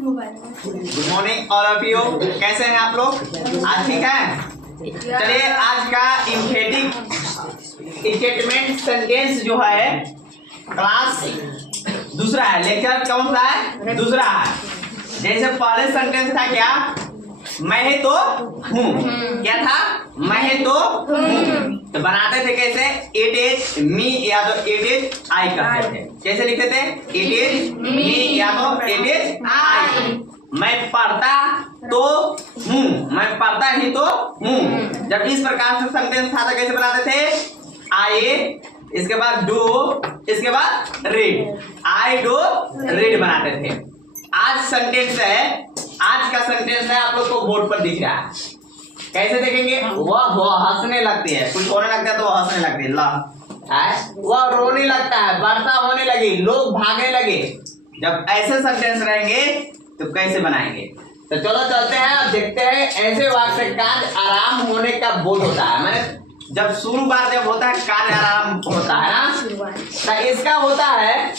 Good morning all of you. कैसे हैं आप लोग? आज ठीक है। चलिए आज का इम्फेटिक स्टेटमेंट सेंटेंस जो है क्लास दूसरा है, लेक्चर कौन सा है? दूसरा है। जैसे पहले सेंटेंस था क्या, मैं ही तो हूँ। क्या था? मैं ही तो हूँ। तो बनाते थे कैसे? इट इज मी या तो इट इज आई करते थे। कैसे लिखते थे? इट इज मी या तो इट इज आई। मैं पढ़ता तो हूँ, मैं पढ़ता ही तो हूँ। जब इस प्रकार से सेंटेंस था तो कैसे बनाते थे? आई, इसके बाद डू, इसके बाद रीड। आई डू रीड बनाते थे। आज सेंटेंस है, आज का सेंटेंस है, आप लोग को बोर्ड पर दिख रहा है। कैसे देखेंगे? वह हंसने लगती है, कुछ होने लगता है तो वह हंसने लगती है। वह रोने लगता है, वर्षा होने लगी, लोग भागने लगे। जब ऐसे सेंटेंस रहेंगे तो कैसे बनाएंगे? तो चलो चलते हैं और देखते हैं। ऐसे वाक्य से कार्य आराम होने का बोध होता है। मैंने जब शुरू बार जब होता है कार्य आराम होता है ना, तो इसका होता है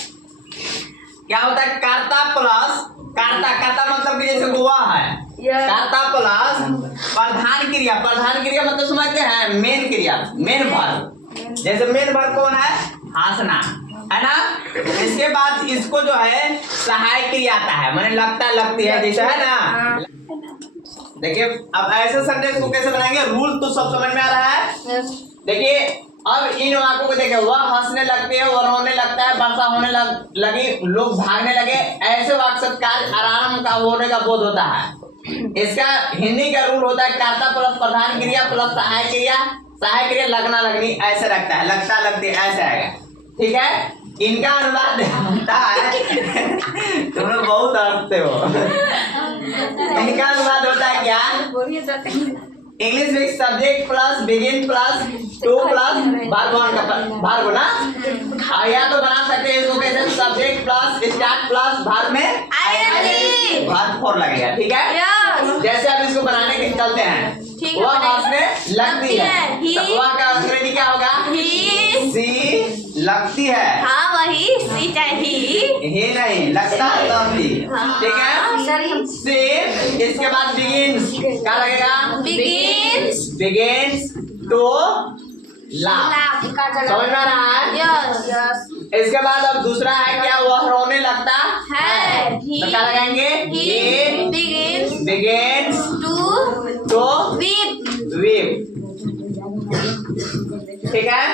क्या होता है? कर्ता प्लस कर्ता। कर्ता मतलब कि जैसे गवाह है, कर्ता प्लस प्रधान क्रिया। प्रधान क्रिया मतलब समझते हैं? मेन क्रिया, मेन वर्ब। जैसे मेन वर्ब कौन है? हंसना, है ना। इसके बाद इसको जो है सहायक क्रिया आता है, मैंने लगता लगती है जैसा, है ना। देखिए अब ऐसे सेंटेंस को कैसे बनाएंगे? रूल तो सब समझ में आ रहा है। देखिए अब इन वाक्यों को देखिए, वह हंसने लगती है, वह रोने लगता है, वर्षा होने लगी, लोग भागने लगे। ऐसे वाक्य से कार्य आराम का होने का बोध होता है। इसका हिंदी का रूल होता है कर्ता प्लस प्रधान क्रिया प्लस सहायक क्रिया। सहायक क्रिया लगना लगनी ऐसे रखता है, लगता लगती ऐसे आएगा। ठीक है। इनका अनुवाद होता है तुम लोग बहुत हंसते हो। इनका अनुवाद होता है क्या? इंग्लिश में subject plus begin plus two plus verb ना। या तो बना सकते हैं इसको कैसे? Subject plus start plus verb में वर्ब फॉर लगेगा। ठीक है। जैसे अब इसको बनाने के चलते हैं। वह हंसने लगती है, तो वह का अंग्रेजी क्या होगा? सी लगती है। हाँ वही सी चाहिए, ही नहीं लगता है तो भी। ठीक है। सी, इसके बाद बिगिन्स क्या लगेगा? Begins to laugh. समझ में आ रहा है? यस। इसके बाद अब दूसरा है क्या? वह रोने लगता है, तो क्या लगाएंगे? Begins to weep. ठीक है।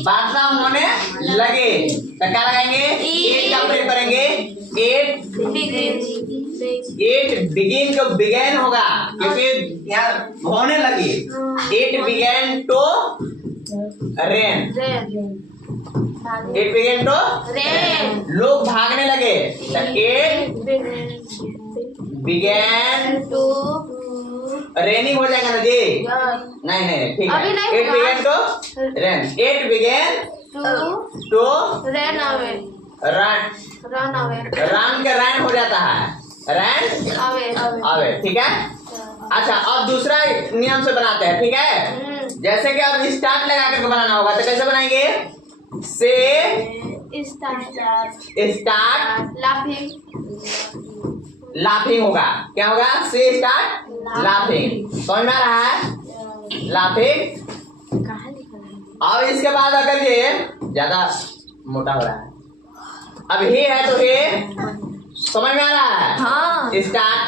वर्षा होने लगे तो क्या लगाएंगे? एट का प्रयोग करेंगे। एट बिगिन को बिगेन होगा क्योंकि यहाँ होने लगी। It began to rain. It began to rain. लोग भागने लगे तो इट बिगेन टू रेनिंग हो जाएगा ना जी? नहीं नहीं ठीक है। It began to rain. It began to run away. Run के रैन हो जाता है, रैन अवे। ठीक है। अच्छा अब दूसरा नियम से बनाते हैं। ठीक है। जैसे कि अब स्टार्ट लगा करके बनाना होगा तो कैसे बनाएंगे? से स्टार्ट लाफिंग होगा। क्या होगा? से स्टार्ट लाफिंग। समझ में आ रहा है? लाफिंग। और इसके बाद अगर ये ज्यादा मोटा हो रहा है, अब ही है तो ये समझ में आ रहा है? हाँ। Start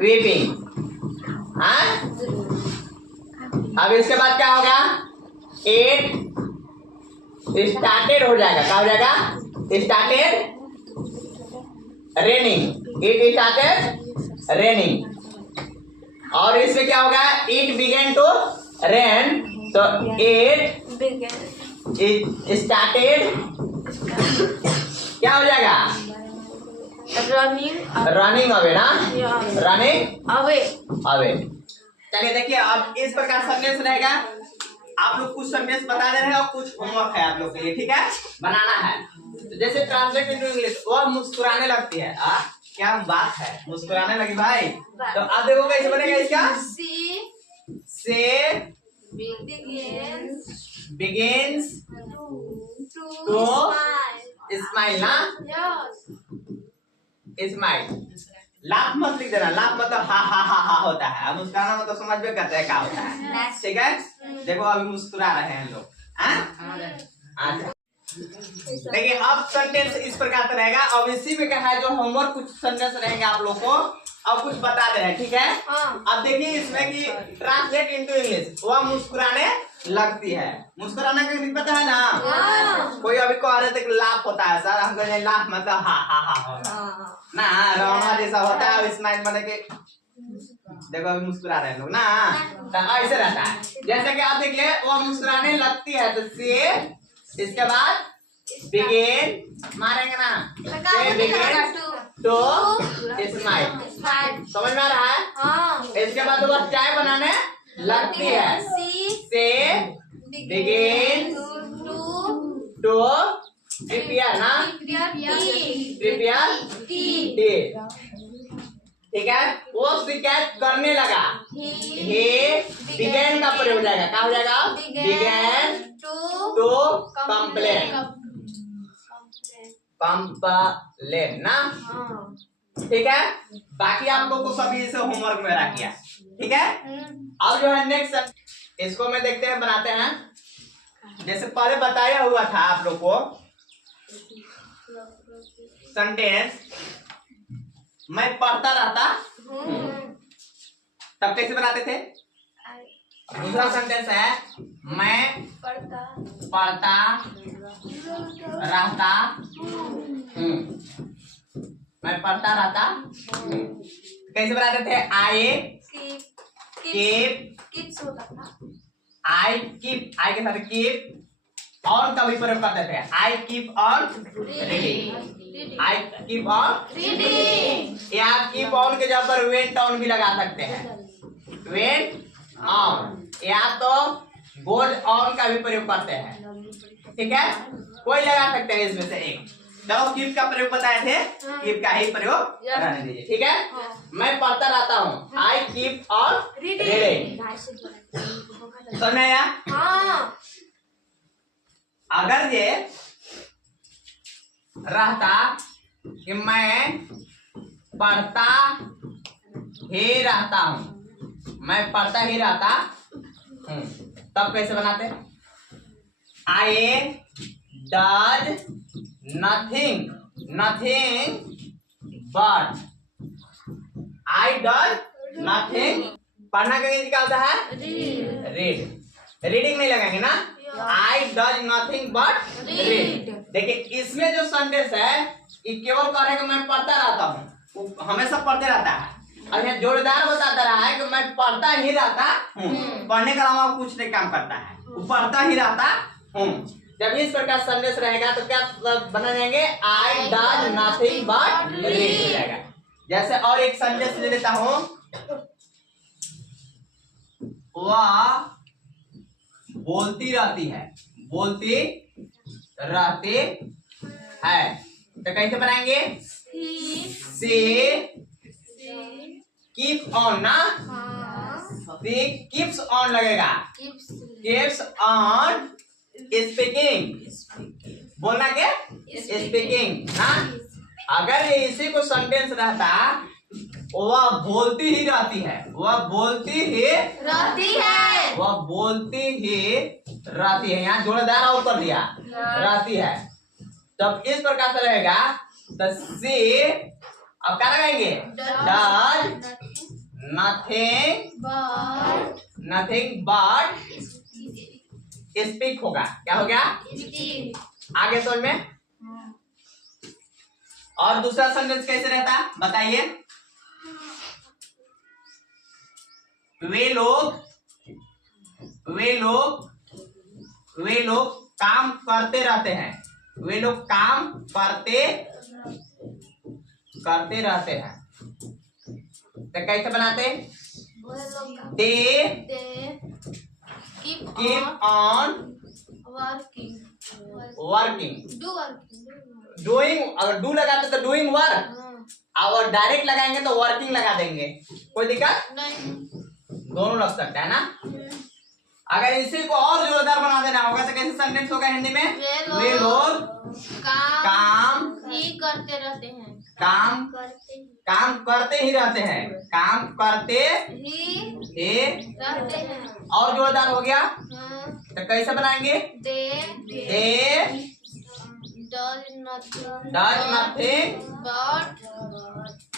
weeping. हाँ। अब इसके बाद क्या होगा? इट स्टार्टेड हो जाएगा। क्या हो जाएगा? Started raining. It started raining. और इसमें क्या होगा? इट बिगेन टू रेन, तो इट स्टार्टेड क्या हो जाएगा? रनिंग अवे ना। Running away. चलिए देखिए अब इस प्रकार सेंटेंस रहेगा। आप लोग कुछ सेंटेंस बता दे रहे हैं और कुछ होमवर्क है आप लोग के लिए। ठीक है। बनाना है। तो जैसे ट्रांसलेट इनटू इंग्लिश, वह मुस्कुराने लगती है। क्या बात है, मुस्कुराने लगी भाई। तो आप देखो कैसे बनेगा इसका? से begins to smile ना। स्माइल। लाफ मत लिख देना, लाफ मतलब हा हा हा हा होता है, मुस्कुराना मतलब समझ में करते हैं क्या होता है, ठीक है। देखो अभी मुस्कुरा रहे हैं लोग, अच्छा देखिए अब सेंटेंस इस प्रकार से रहेगा। अब इसी में क्या है जो होमवर्क कुछ सेंटेंस रहेंगे आप लोग को, अब कुछ बता दे रहे हैं, ठीक है। अब देखिए इसमें कि ट्रांसलेट इनटू इंग्लिश, वह मुस्कुराने लगती है। मुस्कुराना का नहीं पता है ना, कोई अभी कह रहे थे कि लाफ होता है सर, हम कह लाफ मतलब हा हा हा होता है ना, रोना जैसा होता है, स्माइल मतलब के देखो अभी मुस्कुरा रहे हैं लोग ना, तो ऐसे रहता है। जैसे कि आप देखिए वह मुस्कुराने लगती है, तो से इसके बाद बिगिन मारेंगे ना, बिगिन तो स्माइल, समझ में आ रहा है। इसके बाद वह चाय बनाने लगती है, से बिगिन टू प्रिपेयर ना, प्रिपेयर टी, ठीक है। वो शिकायत करने लगा, हे बिगेन का प्रयोग हो जाएगा, क्या हो जाएगा, बिगेन टू कंप्लेन, कंप्लेन ना, ठीक है। बाकी आप लोग को सभी इसे होमवर्क में रख किया, ठीक है। अब जो है नेक्स्ट इसको मैं देखते हैं बनाते हैं। जैसे पहले बताया हुआ था आप लोग को सेंटेंस मैं पढ़ता रहता, तब कैसे बनाते थे। दूसरा सेंटेंस है मैं पढ़ता रहता मैं पढ़ता रहता कैसे बनाते थे, आई कीप आई के साथ कीप और कभी प्रयोग करते थे, I keep on reading, I keep on reading, या कीप ऑन के जगह पर वेंट ऑन भी लगा सकते हैं, वेंट ऑन, या तो गोज ऑन का भी प्रयोग करते हैं, ठीक है। कोई लगा सकते हैं इसमें से एक। चलो कीप का प्रयोग बताए थे, कीप का ही प्रयोग रहने दीजिए, ठीक है। मैं पढ़ता रहता हूँ, आई कीप ऑन रीडिंग, समझ में आया। अगर ये रहता कि मैं पढ़ता ही रहता हूँ, मैं पढ़ता ही रहता हूँ, तब कैसे बनाते, I does nothing but, I does nothing, पढ़ना का क्या होता है, रीड, रीडिंग नहीं लगाएंगे ना, I does nothing but read. देखिए इसमें जो सेंटेंस है ये केवल कह रहा है कि मैं पढ़ता रहता हूँ, हमेशा पढ़ते रहता है, और यह जोरदार बताता रहा है कि मैं पढ़ता ही रहता हूँ, पढ़ने के अलावा कुछ नहीं काम करता है, पढ़ता ही रहता हूँ। जब इस प्रकार सेंटेंस रहेगा तो क्या बना जाएंगे, I does nothing but read हो जाएगा। जैसे और एक सेंटेंस ले लेता हूँ, वह बोलती रहती है, बोलती रहती है, तो कैसे बनाएंगे, सी कीप ऑन ना, सी कीप्स ऑन लगेगा, कीप्स ऑन स्पीकिंग, बोलना क्या, स्पीकिंग ना। अगर ये इसी को सेंटेंस रहता वह बोलती ही रहती है, वह बोलती ही रहती है, वह बोलती ही रहती है, यहाँ जोड़दार और कर दिया रहती है, तब इस प्रकार से रहेगा। तो सी अब क्या लगाएंगे, डज नथिंग बट स्पीक होगा, क्या हो गया, आगे समझ में। और दूसरा सेंटेंस कैसे रहता बताइए, वे लोग काम करते रहते हैं, वे लोग काम करते रहते हैं, तो कैसे बनाते, they keep on working, doing, अगर डू लगाते तो डूइंग वर्क, और डायरेक्ट लगाएंगे तो वर्किंग लगा देंगे, कोई दिक्कत नहीं, दोनों लग सकता है ना। अगर इसी को और जोरदार बना देना होगा तो कैसे सेंटेंस होगा हिंदी में? वे लोग काम ही करते रहते हैं। काम करते ही रहते हैं। काम करते ही रहते हैं। और जोरदार हो गया हाँ। तो कैसे बनाएंगे? They does nothing does nothing but